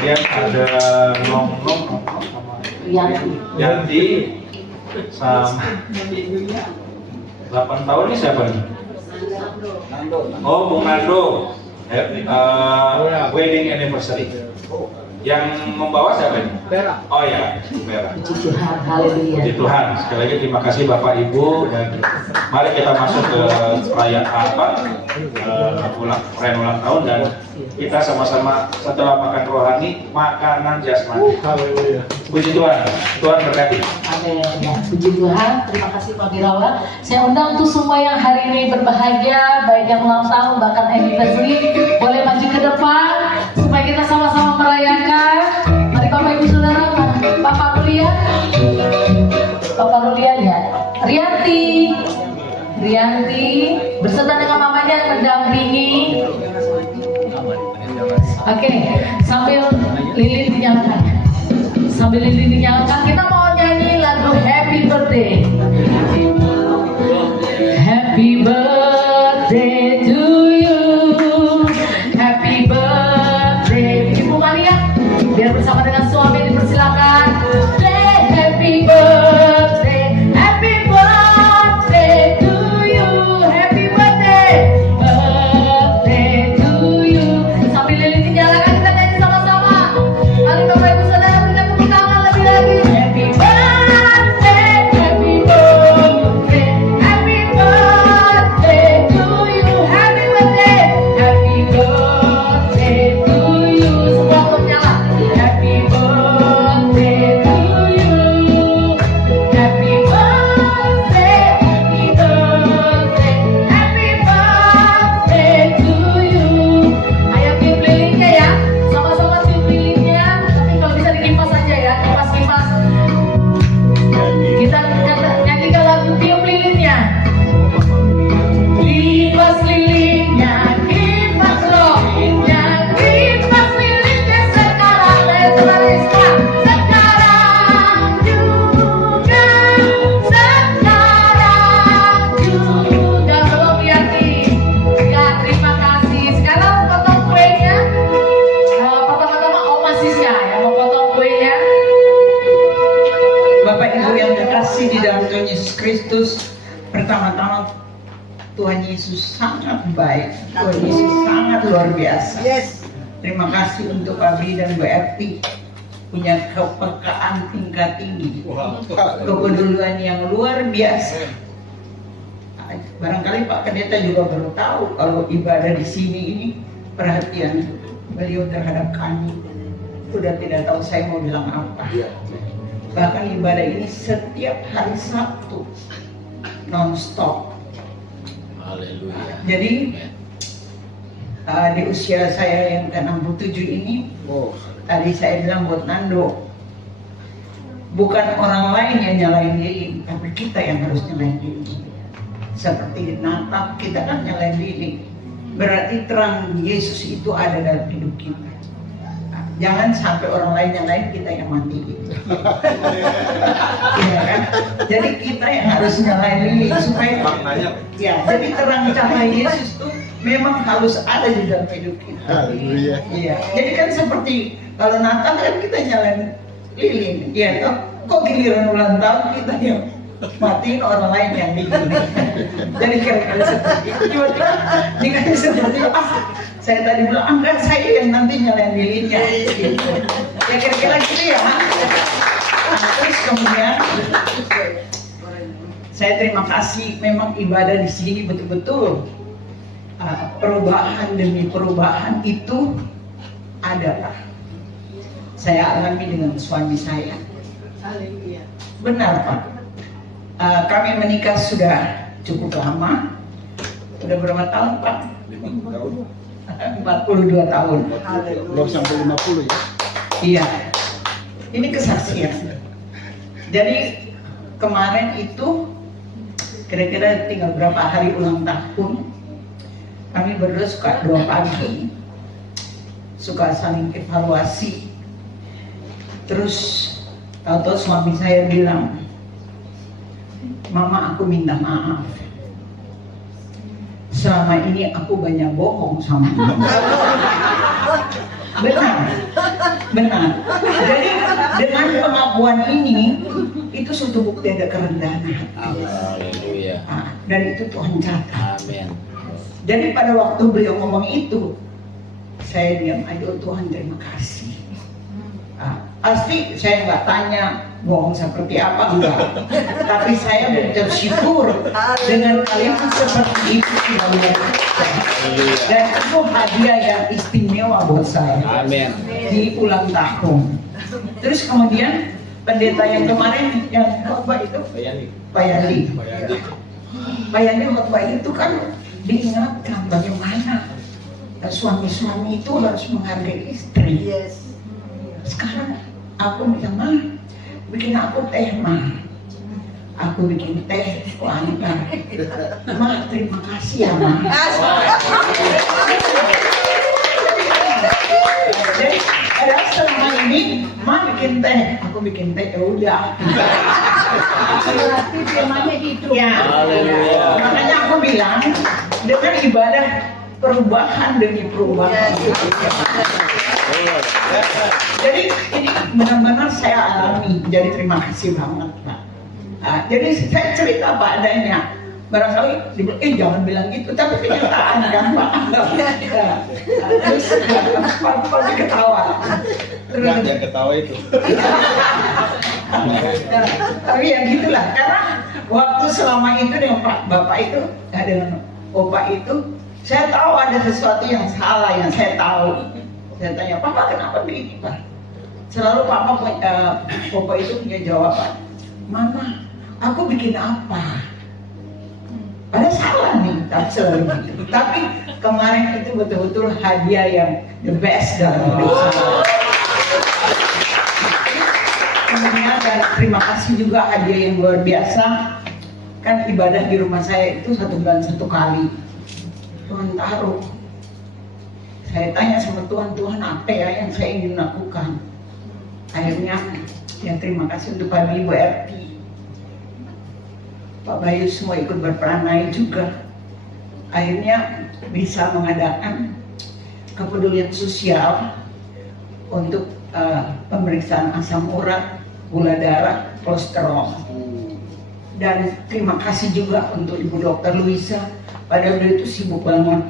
kemudian ada Nong sama Yanti sama 8 tahun ini siapa nih? Oh, Bung Nando. Wedding anniversary. Yang membawa siapa ini? Vera. Oh ya, Vera. Puji Tuhan, haleluya. Puji Tuhan. Sekali lagi terima kasih Bapak Ibu, dan mari kita masuk ke perayaan perayaan ulang tahun, dan kita sama-sama setelah makan rohani, makanan jasmani. Haleluya. Puji Tuhan. Tuhan berkati. Amin. Ya, puji Tuhan. Terima kasih Pak Birawa. Saya undang untuk semua yang hari ini berbahagia, baik yang ulang tahun bahkan anniversary, boleh maju ke depan supaya kita sama-sama merayakan. Mari Bapak Ibu Saudara, Bapak Rulian, Bapak Rulian ya, Rianti beserta dengan mamanya mendampingi. Oke, sambil lilin dinyalakan. Sambil lilin dinyalakan, kita mau nyanyi lagu Happy Birthday. Happy birthday to you. Happy birthday. Ibu Maria, biar bersama dengan suami dipersilakan. Happy birthday. Happy birthday to you. Happy birthday. Birthday to you. Sambil lilin dinyalakan, kita nyanyi sama-sama. Mari Bapak Ibu Saudara berikan tepuk tangan lebih lagi. Happy birthday, happy birthday, happy birthday to you. Happy birthday to you. Semua untuk nyala. Happy birthday to you. Happy birthday, happy birthday, happy birthday to you. Ayo tiup lilinnya ya, sama-sama tiup lilinnya. Tapi kalau bisa dikipas aja ya, kipas-kipas. Kita nyanyikan lagu tiup lilinnya. Kipas lilinnya, kipas lilinnya, kipas lilinnya sekarang. Sekarang juga, belum yakin. Ya, terima kasih. Sekarang potong kuenya. Pertama-tama Oma Sisya yang mau potong kuenya. Bapak Ibu yang terkasih di dalam Tuhan Yesus Kristus, pertama-tama Tuhan Yesus sangat baik, Tuhan Yesus sangat luar biasa. Yes. Terima kasih untuk Pak Bri dan Bu Epi, punya kepekaan tingkat tinggi, kepedulian yang luar biasa. Barangkali Pak Pendeta juga baru tahu kalau ibadah di sini ini perhatian beliau terhadap kami. Sudah tidak tahu saya mau bilang apa. Bahkan ibadah ini setiap hari Sabtu non-stop. Haleluya. Jadi di usia saya yang ke-67 ini, tadi saya bilang buat Nando, bukan orang lain yang nyalain lilin, tapi kita yang harus nyalain lilin. Seperti Natal kita kan nyalain lilin, berarti terang Yesus itu ada dalam hidup kita. Jangan sampai orang lain yang lain, kita yang mati gitu. Iya kan? Jadi kita yang harus nyalain lilin supaya ya, jadi terang cahaya Yesus itu memang harus ada di dalam hidup kita. Haleluya. Iya. Jadi kan seperti kalau Natal kan kita nyalain lilin, iya toh. Kok giliran ulang tahun kita yang matiin orang lain yang bikin. Jadi kira-kira seperti itu juga dikasih seperti saya tadi bilang enggak, saya yang nanti nyalain lilinnya gitu. Ya kira-kira gitu ya. Nah, terus kemudian saya terima kasih, memang ibadah di sini betul-betul perubahan demi perubahan itu adalah saya alami dengan suami saya. Benar Pak. Kami menikah sudah cukup lama. Sudah berapa tahun Pak? 42 tahun. Belum sampai 50 ya. Iya. Ini kesaksian. Jadi kemarin itu kira-kira tinggal berapa hari ulang tahun. Kami berdua suka doa pagi. Suka saling evaluasi. Terus tahu-tahu suami saya bilang, "Mama, aku minta maaf. Selama ini aku banyak bohong sama kamu." Benar. Benar. Jadi dengan pengakuan ini itu suatu bukti ada kerendahan hati. Haleluya. Dan itu Tuhan catat. Amin. Jadi pada waktu beliau ngomong itu, saya diam aja, Tuhan terima kasih. Pasti saya nggak tanya bohong seperti apa, enggak. Tapi saya bersyukur dengan kalimat seperti itu. Dan itu hadiah yang istimewa buat saya. Amin. Di ulang tahun. Terus kemudian pendeta yang kemarin yang khotbah itu Pak Yandi. Pak Yandi khotbah itu kan diingatkan bagaimana suami-suami itu harus menghargai istri. Sekarang aku bilang, "Ma, bikin aku teh, Ma." Aku bikin teh, antar. "Ma, terima kasih ya, Ma." Jadi padahal selama ini, "Ma bikin teh," aku bikin teh, ya udah. Berarti temanya hidup. Ya, Haleluya. makanya aku bilang dengan ibadah perubahan demi perubahan. Jadi ini benar-benar saya alami. Jadi terima kasih banget, Pak. Jadi saya cerita apa adanya. Barangkali dibilang, jangan bilang gitu, tapi kenyataan kan, Pak. Terus Pak ketawa. Jangan ketawa itu. Tapi ya gitulah, karena waktu selama itu dengan Pak Bapak itu, dengan Opa itu, saya tahu ada sesuatu yang salah yang saya tahu. Saya tanya, "Papa kenapa begini, Pak?" Selalu Opa itu punya jawaban, "Mama, aku bikin apa?" Padahal salah nih, tapi selalu gitu. Tapi kemarin itu betul-betul hadiah yang the best dalam hidup saya. Kemudian dan terima kasih juga hadiah yang luar biasa. Kan ibadah di rumah saya itu 1 bulan 1 kali. Tuhan taruh. Saya tanya sama Tuhan, "Tuhan apa ya yang saya ingin lakukan?" Akhirnya ya terima kasih untuk Pak Ibu RT. Pak Bayu semua ikut berperanai juga. Akhirnya bisa mengadakan kepedulian sosial untuk pemeriksaan asam urat, gula darah, kolesterol. Dan terima kasih juga untuk Ibu Dokter Luisa. Padahal beliau itu sibuk banget.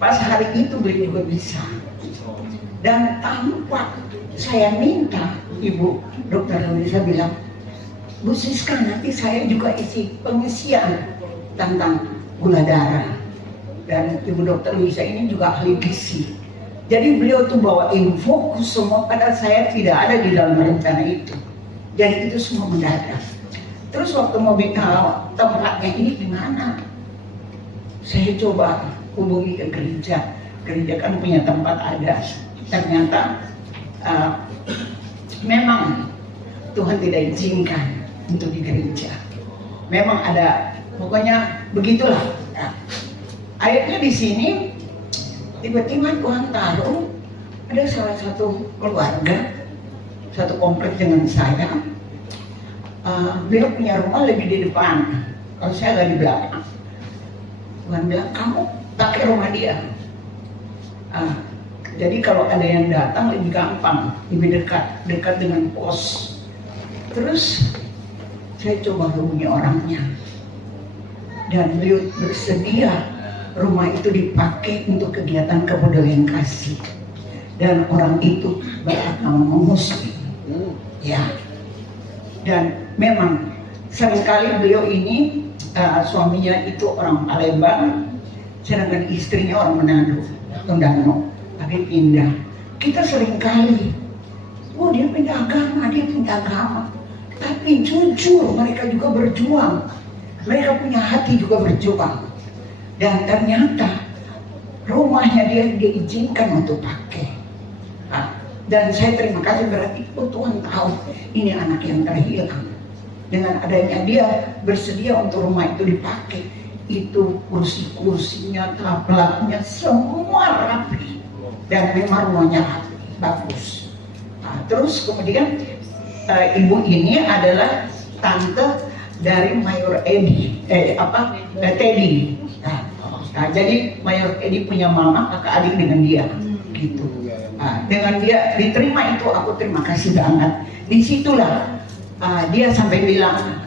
Pas hari itu beliau juga bisa. Dan tanpa saya minta, Ibu Dokter Luisa bilang, "Bu Siska, nanti saya juga isi pengisian tentang gula darah." Dan Ibu Dokter Luisa ini juga ahli gizi. Jadi beliau tuh bawain fokus semua, padahal saya tidak ada di dalam rencana itu. Jadi itu semua mendadak. Terus waktu mau tempatnya ini di mana? Saya coba hubungi ke gereja. Gereja kan punya tempat ada. Ternyata memang Tuhan tidak izinkan untuk di gereja. Memang ada, pokoknya begitulah. Akhirnya di sini tiba-tiba Tuhan taruh ada salah satu keluarga, satu kompleks dengan saya. Beliau punya rumah lebih di depan, kalau saya agak di belakang. Tuhan bilang, "Kamu pakai rumah dia." Jadi kalau ada yang datang lebih gampang, lebih dekat dengan pos. Terus saya coba hubungi orangnya, dan beliau bersedia rumah itu dipakai untuk kegiatan kepedulian kasih. Dan orang itu beragamanya Muslim. Ya. Dan memang seringkali beliau ini suaminya itu orang Palembang, sedangkan istrinya orang Manado, Tondano. Tapi pindah. Kita seringkali, dia pindah agama. Tapi jujur mereka juga berjuang. Mereka punya hati juga berjuang. Dan ternyata rumahnya dia diizinkan untuk pakai. Dan saya terima kasih, berarti Tuhan tahu ini anak yang terhilang. Dengan adanya dia bersedia untuk rumah itu dipakai, itu kursi-kursinya, taplaknya semua rapi. Dan memang rumahnya rapi, bagus. Terus kemudian ibu ini adalah tante dari Mayor Edi, Teddy. Jadi Mayor Edi punya mama, kakak adik dengan dia, gitu. Dengan dia diterima itu aku terima kasih banget. Disitulah dia sampai bilang,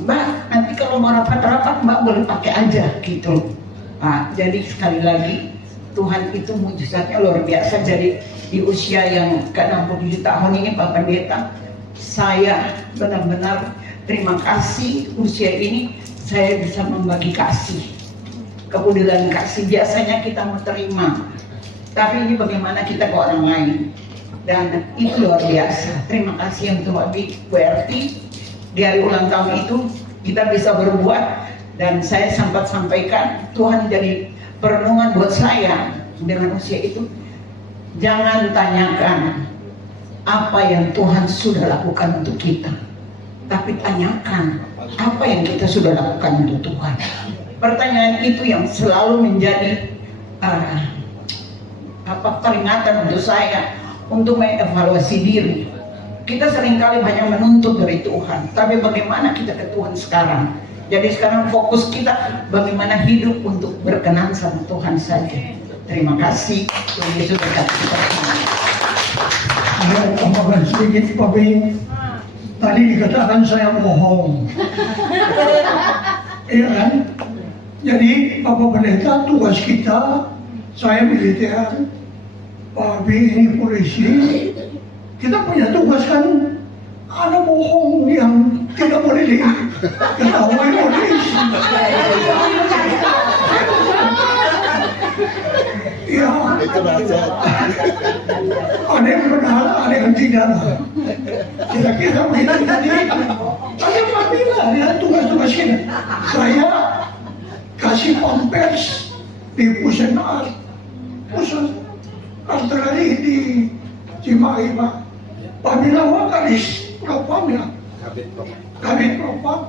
Mbak nanti kalau mau rapat-rapat Mbak boleh pakai aja gitu. Jadi sekali lagi Tuhan itu mujizatnya luar biasa. Jadi di usia yang ke-67 tahun ini Pak Pendeta, saya benar-benar terima kasih usia ini saya bisa membagi kasih, kepedulian kasih. Biasanya kita mau terima, tapi ini bagaimana kita ke orang lain, dan itu luar biasa. Terima kasih untuk Bu Erti, di hari ulang tahun itu kita bisa berbuat, dan saya sempat sampaikan Tuhan jadi perenungan buat saya dengan usia itu. Jangan tanyakan apa yang Tuhan sudah lakukan untuk kita, tapi tanyakan apa yang kita sudah lakukan untuk Tuhan. Pertanyaan itu yang selalu menjadi peringatan untuk saya untuk mengevaluasi diri. Kita seringkali banyak menuntut dari Tuhan, tapi bagaimana kita ke Tuhan sekarang? Jadi sekarang fokus kita bagaimana hidup untuk berkenan sama Tuhan saja. Terima kasih. Tuhan Yesus berkati. Saya tambahkan sedikit Pak Bing. Tadi dikatakan saya bohong. Iya kan? Jadi Bapak Pendeta, tugas kita, saya militer, Pak Bing ini polisi. Kita punya tugas kan, ada bohong yang tidak boleh diketahui polisi. Ya, Itu nasihat. ada yang benar, ada yang tidak. Kira-kira begitu tadi. Ada pamila, ya tugas-tugas kita. Saya kasih pampers di pusat arteri di Cimahi, Pak. Pamila wakalis propam, kabit propam.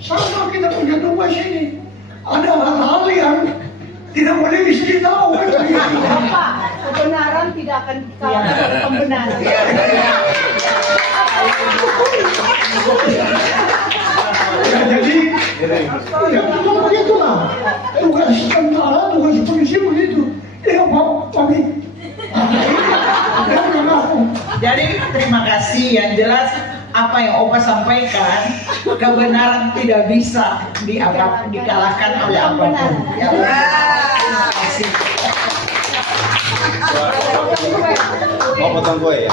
Sama kita punya tugas ini. Ada hal-hal yang tidak boleh istri tahu. Bapak, kebenaran tidak akan dikalahkan oleh pembenaran. Ya, jadi ya memang begitulah tugas tentara, tugas polisi begitu. Ya Pak Bing. Jadi terima kasih. Yang jelas apa yang Opa sampaikan, kebenaran tidak bisa dikalahkan oleh apapun. Ya, terima kasih. Mau potong kue ya?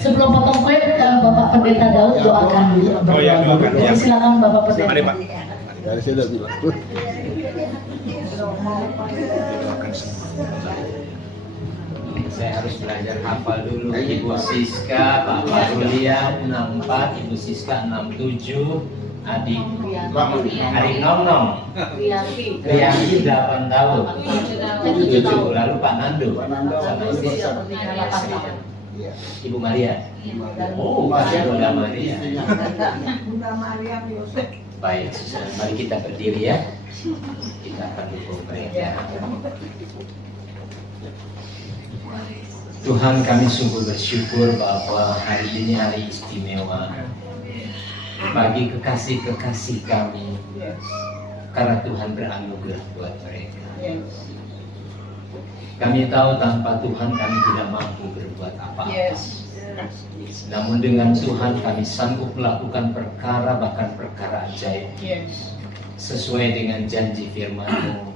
Sebelum potong kue, Bapak Pendeta Daud doakan dulu. Oh ya, doakan, ya. Jadi silakan Bapak Pendeta. Mari, Pak. Dari sini dulu. Saya harus belajar hafal dulu. Ibu Siska, Pak Farulian 64, Ibu Siska 67, adik Nong, Rianti 8 tahun, 7, lalu Pak Nando sama istri, Ibu Maria. Oh, Bunda Maria. Baik, mari kita berdiri ya. Kita akan dukung mereka. Tuhan, kami sungguh bersyukur bahwa hari ini hari istimewa bagi kekasih-kekasih kami, karena Tuhan beranugerah buat mereka. Kami tahu tanpa Tuhan kami tidak mampu berbuat apa-apa. Namun dengan Tuhan kami sanggup melakukan perkara, bahkan perkara ajaib, sesuai dengan janji firman-Mu,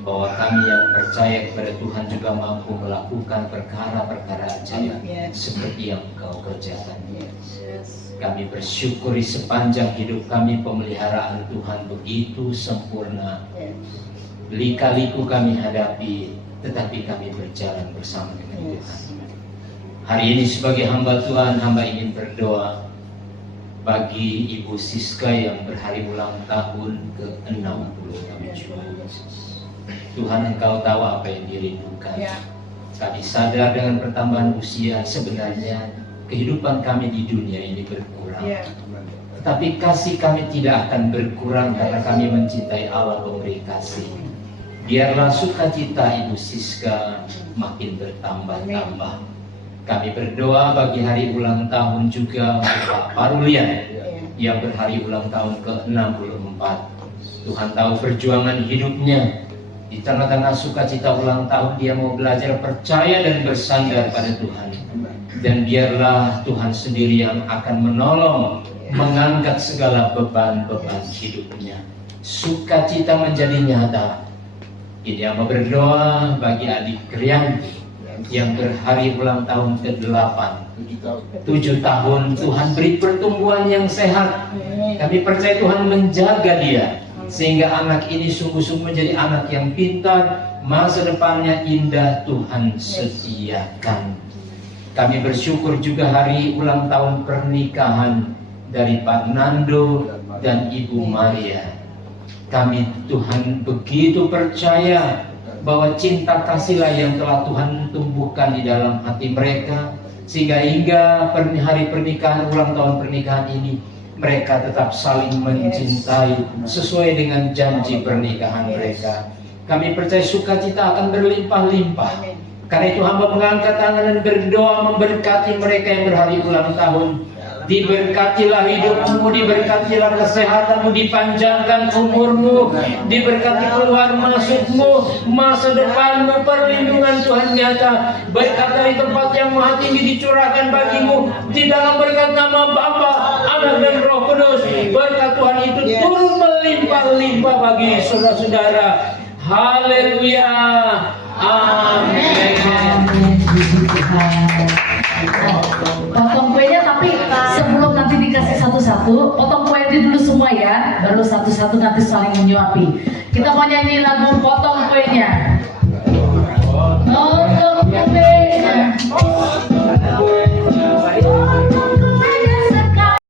bahwa kami yang percaya kepada Tuhan juga mampu melakukan perkara-perkara ajaib seperti yang Engkau kerjakan. Kami bersyukuri sepanjang hidup kami pemeliharaan Tuhan begitu sempurna. Lika-liku kami hadapi, tetapi kami berjalan bersama dengan Tuhan. Hari ini sebagai hamba Tuhan, hamba ingin berdoa bagi Ibu Siska yang berhari ulang tahun ke-67. Tuhan, Engkau tahu apa yang dirindukan. Kami sadar dengan pertambahan usia sebenarnya kehidupan kami di dunia ini berkurang. Tetapi kasih kami tidak akan berkurang karena kami mencintai Allah pemberi kasih. Biarlah sukacita Ibu Siska makin bertambah-tambah. Kami berdoa bagi hari ulang tahun juga Pak Farulian yang berhari ulang tahun ke-64. Tuhan tahu perjuangan hidupnya. Di tengah-tengah sukacita ulang tahun dia mau belajar percaya dan bersandar pada Tuhan. Dan biarlah Tuhan sendiri yang akan menolong mengangkat segala beban-beban hidupnya. Sukacita menjadi nyata. Ini yang berdoa bagi adik Kriyanti yang berhari ulang tahun ke-8. 7 tahun Tuhan beri pertumbuhan yang sehat. Kami percaya Tuhan menjaga dia sehingga anak ini sungguh-sungguh menjadi anak yang pintar, masa depannya indah Tuhan sediakan. Kami bersyukur juga hari ulang tahun pernikahan dari Pak Nando dan Ibu Maria. Kami Tuhan begitu percaya bahwa cinta kasihlah yang telah Tuhan tumbuhkan di dalam hati mereka, sehingga hingga hari pernikahan, ulang tahun pernikahan ini mereka tetap saling mencintai sesuai dengan janji pernikahan mereka. Kami percaya sukacita akan berlimpah-limpah. Karena itu hamba mengangkat tangan dan berdoa memberkati mereka yang berhari ulang tahun. Diberkatilah hidupmu, diberkatilah kesehatanmu, dipanjangkan umurmu, diberkati keluar masukmu, masa depanmu, perlindungan Tuhan nyata. Berkat dari tempat yang maha tinggi dicurahkan bagimu di dalam berkat nama Bapa, Anak dan Roh Kudus. Berkat Tuhan itu turun melimpah-limpah bagi saudara-saudara. Haleluya. Amin. Potong kuenya, tapi sebelum nanti dikasih satu-satu, potong kue dulu semua ya, baru satu-satu nanti saling menyuapi. Kita mau nyanyi lagu potong kuenya. Potong kuenya.